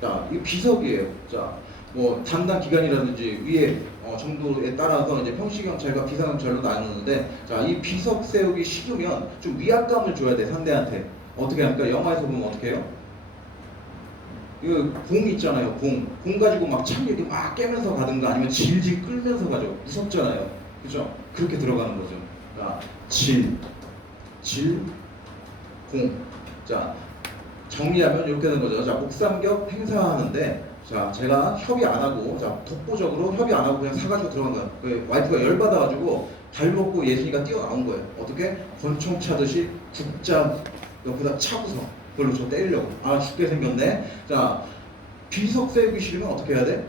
자, 이 비석이에요. 자, 뭐 담당 기관이라든지 위에 정도에 따라서 이제 평시경찰과 비상경찰로 나누는데, 자, 이 비석 세우기 싫으면 좀 위압감을 줘야 돼, 상대한테. 어떻게 합니까? 영화에서 보면 어떻게 해요? 이거 공 있잖아요. 공 가지고 막 창 이렇게 막 깨면서 가든가 아니면 질질 끌면서 가죠. 무섭잖아요. 그죠? 그렇게 들어가는 거죠. 자, 질, 공. 자, 정리하면 이렇게 되는 거죠. 자, 목삼겹 행사하는데, 자, 제가 협의 안 하고, 자, 독보적으로 협의 안 하고 그냥 사가지고 들어간 거예요. 그 와이프가 열받아가지고 발 먹고 예진이가 뛰어나온 거예요. 어떻게? 권총 차듯이 국자 옆에다 차고서 그걸로 저 때리려고. 아, 죽게 생겼네. 자, 비석 세우기 싫으면 어떻게 해야 돼?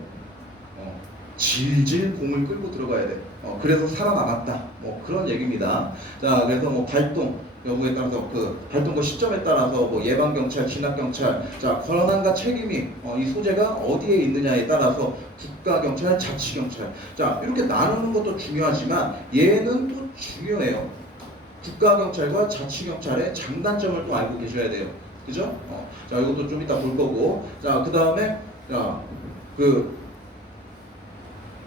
질질 공을 끌고 들어가야 돼. 그래서 살아남았다. 뭐 그런 얘기입니다. 자, 그래서 뭐 발동 여부에 따라서 그 발동거 시점에 따라서 뭐 예방 경찰, 진압 경찰, 자, 권한과 책임이 이 소재가 어디에 있느냐에 따라서 국가 경찰, 자치 경찰. 자, 이렇게 나누는 것도 중요하지만 얘는 또 중요해요. 국가 경찰과 자치 경찰의 장단점을 또 알고 계셔야 돼요. 그죠? 자, 이것도 좀 이따 볼 거고. 자, 그 다음에 자, 그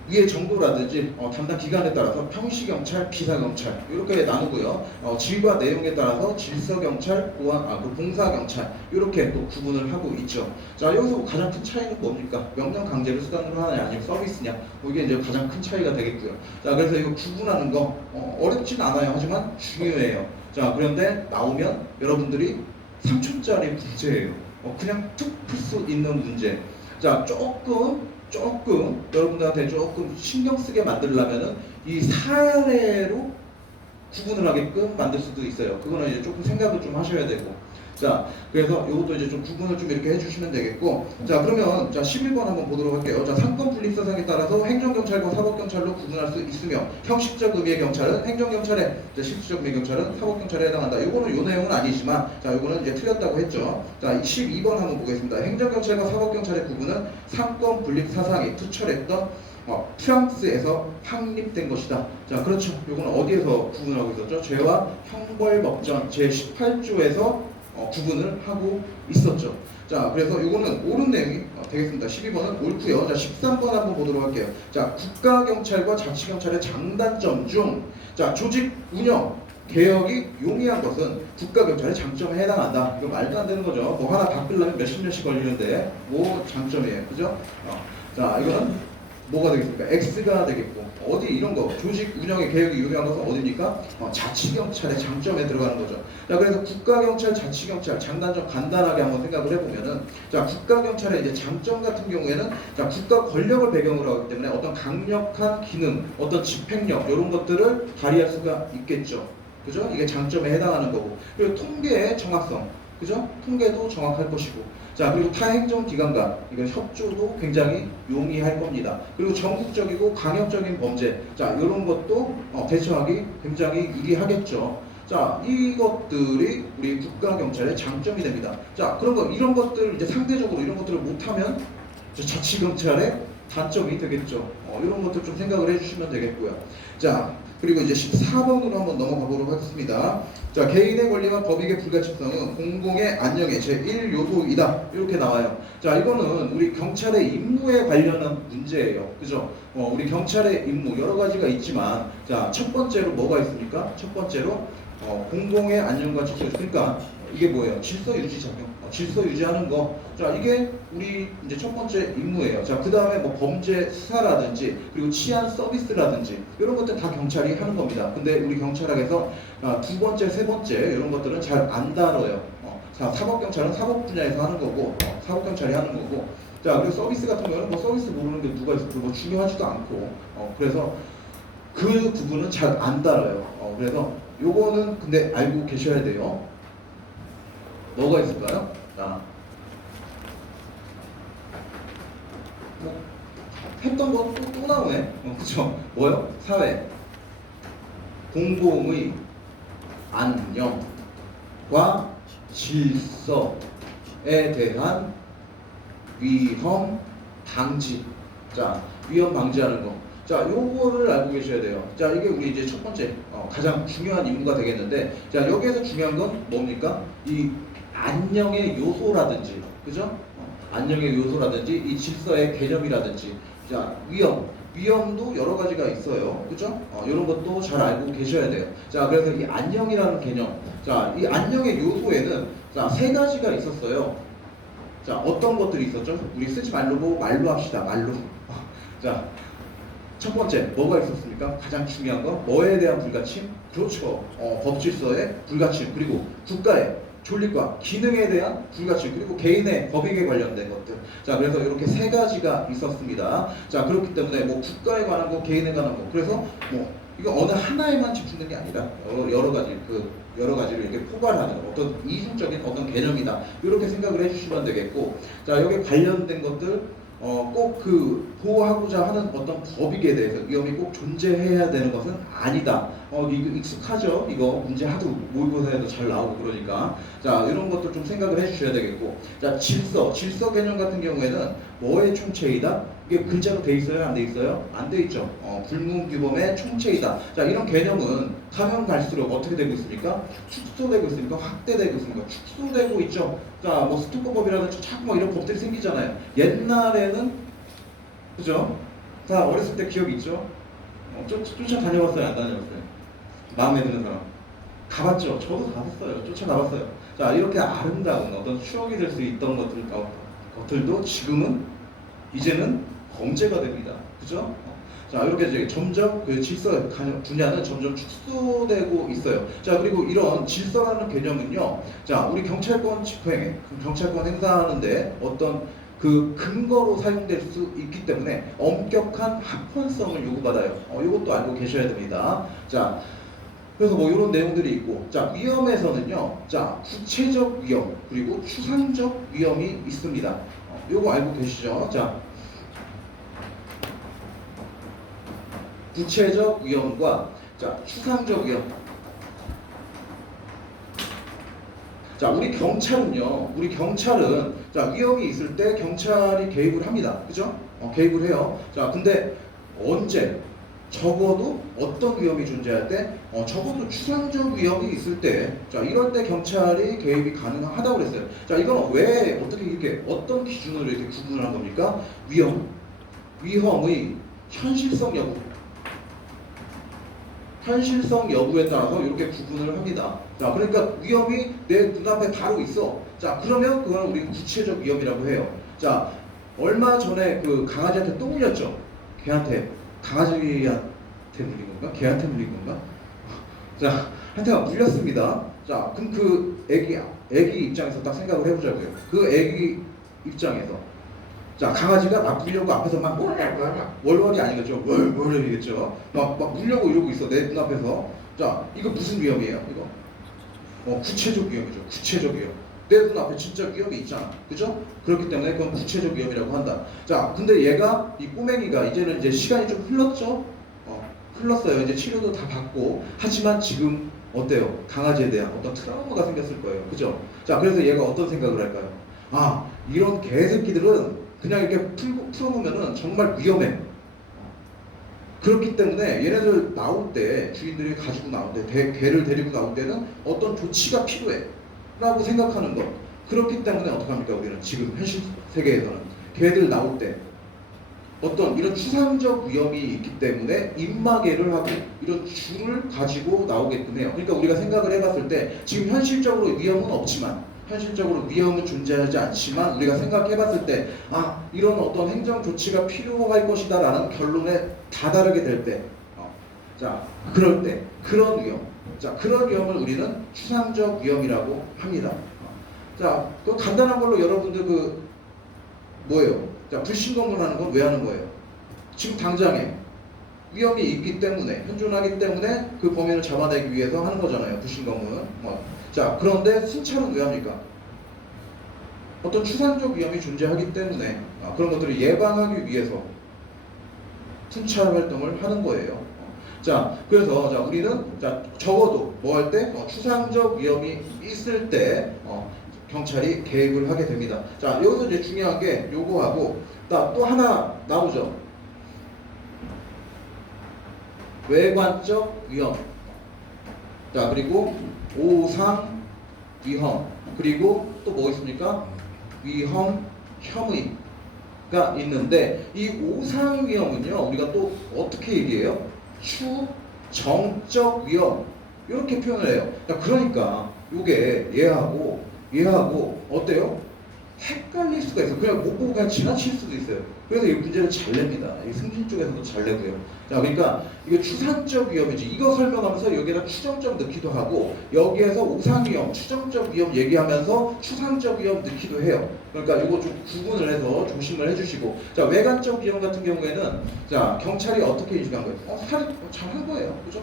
위의 정도라든지 담당 기관에 따라서 평시경찰, 비사경찰 이렇게 나누고요. 질과 내용에 따라서 질서경찰, 그 봉사경찰 이렇게 또 구분을 하고 있죠. 자, 여기서 가장 큰 차이는 뭡니까? 명령 강제를 수단으로 하느냐 아니면 서비스냐? 이게 이제 가장 큰 차이가 되겠고요. 자, 그래서 이거 구분하는 거 어렵진 않아요. 하지만 중요해요. 자, 그런데 나오면 여러분들이 3초짜리 문제예요. 그냥 툭 풀 수 있는 문제. 자, 조금 여러분들한테 조금 신경 쓰게 만들려면은 이 사례로 구분을 하게끔 만들 수도 있어요. 그거는 이제 조금 생각을 좀 하셔야 되고. 자, 그래서 이것도 이제 좀 구분을 좀 이렇게 해주시면 되겠고. 자, 그러면 자 11번 한번 보도록 할게요. 자, 상권 분립 사상에 따라서 행정경찰과 사법경찰로 구분할 수 있으며 형식적 의미의 경찰은 행정경찰에, 실질적 의미의 경찰은 사법경찰에 해당한다. 이거는 요 내용은 아니지만, 자, 이거는 이제 틀렸다고 했죠. 자, 12번 한번 보겠습니다. 행정경찰과 사법경찰의 구분은 상권 분립 사상이 투철했던 프랑스에서 확립된 것이다. 자, 그렇죠. 이거는 어디에서 구분하고 있었죠? 죄와 형벌법전 제18조에서 구분을 하고 있었죠. 자, 그래서 이거는 옳은 내용이 되겠습니다. 12번은 옳고요. 자, 13번 한번 보도록 할게요. 자, 국가경찰과 자치경찰의 장단점 중, 자, 조직 운영 개혁이 용이한 것은 국가경찰의 장점에 해당한다. 이거 말도 안 되는 거죠. 뭐 하나 바꾸려면 몇십 년씩 걸리는데 뭐 장점이에요. 그죠? 자, 이건 뭐가 되겠습니까? X가 되겠고, 어디 이런 거 조직 운영의 개혁이 유명한 것은 어디입니까? 자치경찰의 장점에 들어가는 거죠. 자, 그래서 국가경찰, 자치경찰 장단점 간단하게 한번 생각을 해보면은, 자, 국가경찰의 이제 장점 같은 경우에는, 자, 국가 권력을 배경으로 하기 때문에 어떤 강력한 기능, 어떤 집행력 이런 것들을 발휘할 수가 있겠죠. 그죠? 이게 장점에 해당하는 거고, 그리고 통계의 정확성, 그죠? 통계도 정확할 것이고. 자, 그리고 타행정기관과 이건 협조도 굉장히 용이할 겁니다. 그리고 전국적이고 강력적인 범죄, 자, 이런 것도 대처하기 굉장히 유리하겠죠. 자, 이것들이 우리 국가경찰의 장점이 됩니다. 자, 그런 거, 이런 것들 이제 상대적으로 이런 것들을 못하면 자치경찰의 단점이 되겠죠. 이런 것들 좀 생각을 해주시면 되겠고요. 자, 그리고 이제 14번으로 한번 넘어가 보도록 하겠습니다. 자, 개인의 권리와 법익의 불가침성은 공공의 안녕의 제1요소이다. 이렇게 나와요. 자, 이거는 우리 경찰의 임무에 관련한 문제예요. 그죠? 우리 경찰의 임무 여러 가지가 있지만, 자, 첫 번째로 뭐가 있습니까? 첫 번째로 공공의 안녕과 질서. 그러니까 이게 뭐예요? 질서 유지 작용. 질서 유지하는 거. 자, 이게 우리 이제 첫 번째 임무예요. 자, 그 다음에 뭐 범죄 수사라든지 그리고 치안 서비스라든지 이런 것들 다 경찰이 하는 겁니다. 근데 우리 경찰학에서 두 번째, 세 번째 이런 것들은 잘 안 다뤄요. 자, 사법경찰은 사법 분야에서 하는 거고, 사법경찰이 하는 거고. 자, 그리고 서비스 같은 경우는 뭐 서비스 모르는 게 누가 있어? 뭐 중요하지도 않고. 그래서 그 부분은 잘 안 다뤄요. 그래서 요거는 근데 알고 계셔야 돼요. 뭐가 있을까요? 자, 뭐 했던 거 또 나오네. 그쵸? 뭐요? 사회, 공공의 안녕과 질서에 대한 위험 방지. 자, 위험 방지하는 거. 자, 요거를 알고 계셔야 돼요. 자, 이게 우리 이제 첫 번째 가장 중요한 임무가 되겠는데, 자, 여기에서 중요한 건 뭡니까? 이 안녕의 요소라든지, 그죠? 안녕의 요소라든지 이 질서의 개념이라든지 자 위험도 여러 가지가 있어요. 그죠? 이런 것도 잘 알고 계셔야 돼요. 자, 그래서 이 안녕이라는 개념. 자, 이 안녕의 요소에는 자, 세 가지가 있었어요. 자, 어떤 것들이 있었죠? 우리 쓰지 말고 말로 합시다. 말로. 자, 첫 번째 뭐가 있었습니까? 가장 중요한 거 뭐에 대한 불가침? 그렇죠. 법질서의 불가침 그리고 국가의 존립과 기능에 대한 불가침 그리고 개인의 법익에 관련된 것들. 자, 그래서 이렇게 세 가지가 있었습니다. 자, 그렇기 때문에 뭐 국가에 관한 거, 개인에 관한 거. 그래서 뭐 이거 어느 하나에만 집중된 게 아니라 여러 가지를 이렇게 포괄하는 어떤 이중적인 어떤 개념이다. 이렇게 생각을 해주시면 되겠고, 자, 여기 관련된 것들. 꼭 그 보호하고자 하는 어떤 법익에 대해서 위험이 꼭 존재해야 되는 것은 아니다. 이거 익숙하죠? 이거 문제 하도 모의고사에도 잘 나오고 그러니까. 자, 이런 것도 좀 생각을 해주셔야 되겠고. 자, 질서 개념 같은 경우에는 뭐의 총체이다? 이게 글자로 돼 있어요? 안 돼 있어요? 안 돼 있죠. 불문규범의 총체이다. 자, 이런 개념은 가면 갈수록 어떻게 되고 있습니까? 축소되고 있습니까? 확대되고 있습니까? 축소되고 있죠. 자, 뭐 스토커법이라든지 자꾸 뭐 이런 법들이 생기잖아요. 옛날에는 그죠? 다 어렸을 때 기억 있죠? 쫓아다녀봤어요? 안 다녀봤어요? 마음에 드는 사람 가봤죠? 저도 가봤어요. 쫓아가봤어요. 자, 이렇게 아름다운 어떤 추억이 될 수 있던 것들도 지금은 이제는 범죄가 됩니다. 그죠? 자, 이렇게 이제 점점 그 질서 분야는 점점 축소되고 있어요. 자, 그리고 이런 질서라는 개념은요, 자, 우리 경찰권 집행에, 경찰권 행사하는데 어떤 그 근거로 사용될 수 있기 때문에 엄격한 합헌성을 요구받아요. 이것도 알고 계셔야 됩니다. 자, 그래서 뭐 이런 내용들이 있고, 자, 위험에서는요, 자, 구체적 위험 그리고 추상적 위험이 있습니다. 요거 알고 계시죠? 자, 구체적 위험과 자, 추상적 위험. 자, 우리 경찰은 자, 위험이 있을 때 경찰이 개입을 합니다. 그죠? 개입을 해요. 자, 근데 언제? 적어도 어떤 위험이 존재할 때, 적어도 추상적 위험이 있을 때, 자, 이럴 때 경찰이 개입이 가능하다고 그랬어요. 자, 이건 왜 어떻게 이렇게 어떤 기준으로 이렇게 구분을 한 겁니까? 위험의 현실성 여부에 따라서 이렇게 구분을 합니다. 자, 그러니까 위험이 내 눈앞에 바로 있어. 자, 그러면 그걸 우리 구체적 위험이라고 해요. 자, 얼마 전에 그 강아지한테 똥 물렸죠? 강아지한테 물린 건가? 개한테 물린 건가? 자, 한테가 물렸습니다. 자, 그럼 그 애기 입장에서 딱 생각을 해보자고요. 그 애기 입장에서 자, 강아지가 막 물려고 앞에서 막 월월이 아니겠죠? 월월이겠죠? 막 물려고 이러고 있어 내 눈앞에서. 자, 이거 무슨 위험이에요? 이거 구체적 위험이죠. 구체적 위험. 내 눈앞에 진짜 위험이 있잖아. 그죠? 그렇기 때문에 그건 구체적 위험이라고 한다. 자, 근데 이 꼬맹이가 이제는 이제 시간이 좀 흘렀죠? 흘렀어요. 이제 치료도 다 받고. 하지만 지금 어때요? 강아지에 대한 어떤 트라우마가 생겼을 거예요. 그죠? 자, 그래서 얘가 어떤 생각을 할까요? 아, 이런 개새끼들은 그냥 이렇게 풀어보면은 정말 위험해. 그렇기 때문에 얘네들 나올 때, 주인들이 가지고 나올 때, 개를 데리고 나올 때는 어떤 조치가 필요해 라고 생각하는 것. 그렇기 때문에 어떡합니까? 우리는 지금 현실 세계에서는 개들 나올 때 어떤 이런 추상적 위험이 있기 때문에 입마개를 하고 이런 줄을 가지고 나오게끔 해요. 그러니까 우리가 생각을 해봤을 때 지금 현실적으로 위험은 없지만, 현실적으로 위험은 존재하지 않지만 우리가 생각해봤을 때 이런 어떤 행정 조치가 필요할 것이다 라는 결론에 다다르게 될 때, 자, 그럴 때 그런 위험, 자, 그런 위험을 우리는 추상적 위험이라고 합니다. 자, 그 간단한 걸로 여러분들 뭐예요? 자, 불신검문하는 건 왜 하는 거예요? 지금 당장에 위험이 있기 때문에, 현존하기 때문에 그 범인을 잡아내기 위해서 하는 거잖아요. 불신검문. 자, 그런데 순찰은 왜 합니까? 어떤 추상적 위험이 존재하기 때문에 그런 것들을 예방하기 위해서 순찰 활동을 하는 거예요. 자, 그래서 자, 우리는 자, 적어도 뭐 할 때? 추상적 위험이 있을 때 경찰이 개입을 하게 됩니다. 자, 여기서 이제 중요한 게 요거하고 또 하나 나오죠. 외관적 위험. 자, 그리고 오상 위험. 그리고 또 뭐 있습니까? 위험 혐의가 있는데 이 오상 위험은요 우리가 또 어떻게 얘기해요? 추정적 위험 이렇게 표현을 해요. 그러니까 이게 얘하고 어때요? 헷갈릴 수가 있어요. 그냥 못 보고 그냥 지나칠 수도 있어요. 그래서 이 문제를 잘 냅니다. 이 승진 쪽에서도 잘 내고요. 자, 그러니까 이거 추산적 위험이지. 이거 설명하면서 여기에다 추정적 넣기도 하고 여기에서 오상 위험, 추정적 위험 얘기하면서 추상적 위험 넣기도 해요. 그러니까 이거 좀 구분을 해서 조심을 해주시고 자 외관적 위험 같은 경우에는 자 경찰이 어떻게 인식한 거예요? 잘한 거예요. 그죠?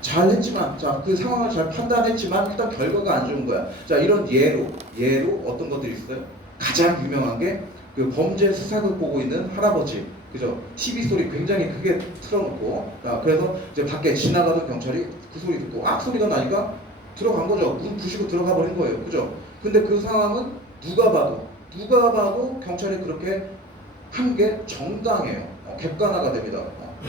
잘했지만 자 그 상황을 잘 판단했지만 일단 결과가 안 좋은 거야. 자 이런 예로 어떤 것들이 있어요? 가장 유명한 게 그 범죄 수사극 보고 있는 할아버지, 그죠? TV 소리 굉장히 크게 틀어놓고, 그래서 이제 밖에 지나가던 경찰이 그 소리 듣고 악 소리가 나니까 들어간 거죠. 문 부시고 들어가 버린 거예요, 그죠? 근데 그 상황은 누가 봐도 경찰이 그렇게 한 게 정당해요. 객관화가 됩니다.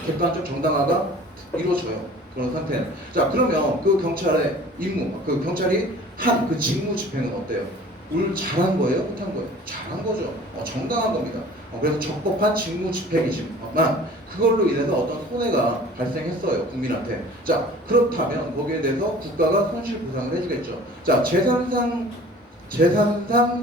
객관적 정당화가 이루어져요. 그런 상태는. 자, 그러면 그 경찰의 임무, 그 경찰이 한 그 직무 집행은 어때요? 오늘 잘한 거예요? 못한 거예요? 잘한 거죠. 정당한 겁니다. 그래서 적법한 직무 집행이지만 그걸로 인해서 어떤 손해가 발생했어요. 국민한테. 자, 그렇다면 거기에 대해서 국가가 손실 보상을 해주겠죠. 자, 재산상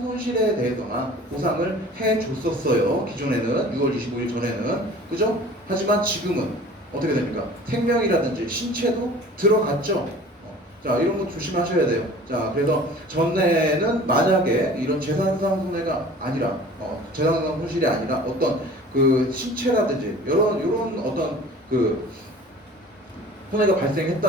손실에 대해서만 보상을 해줬었어요. 기존에는 6월 25일 전에는 그죠? 하지만 지금은 어떻게 됩니까? 생명이라든지 신체도 들어갔죠. 자 이런 거 조심하셔야 돼요. 자 그래서 전에는 만약에 이런 재산상 손해가 아니라 재산상 손실이 아니라 어떤 그 신체라든지 이런 어떤 그 손해가 발생했다.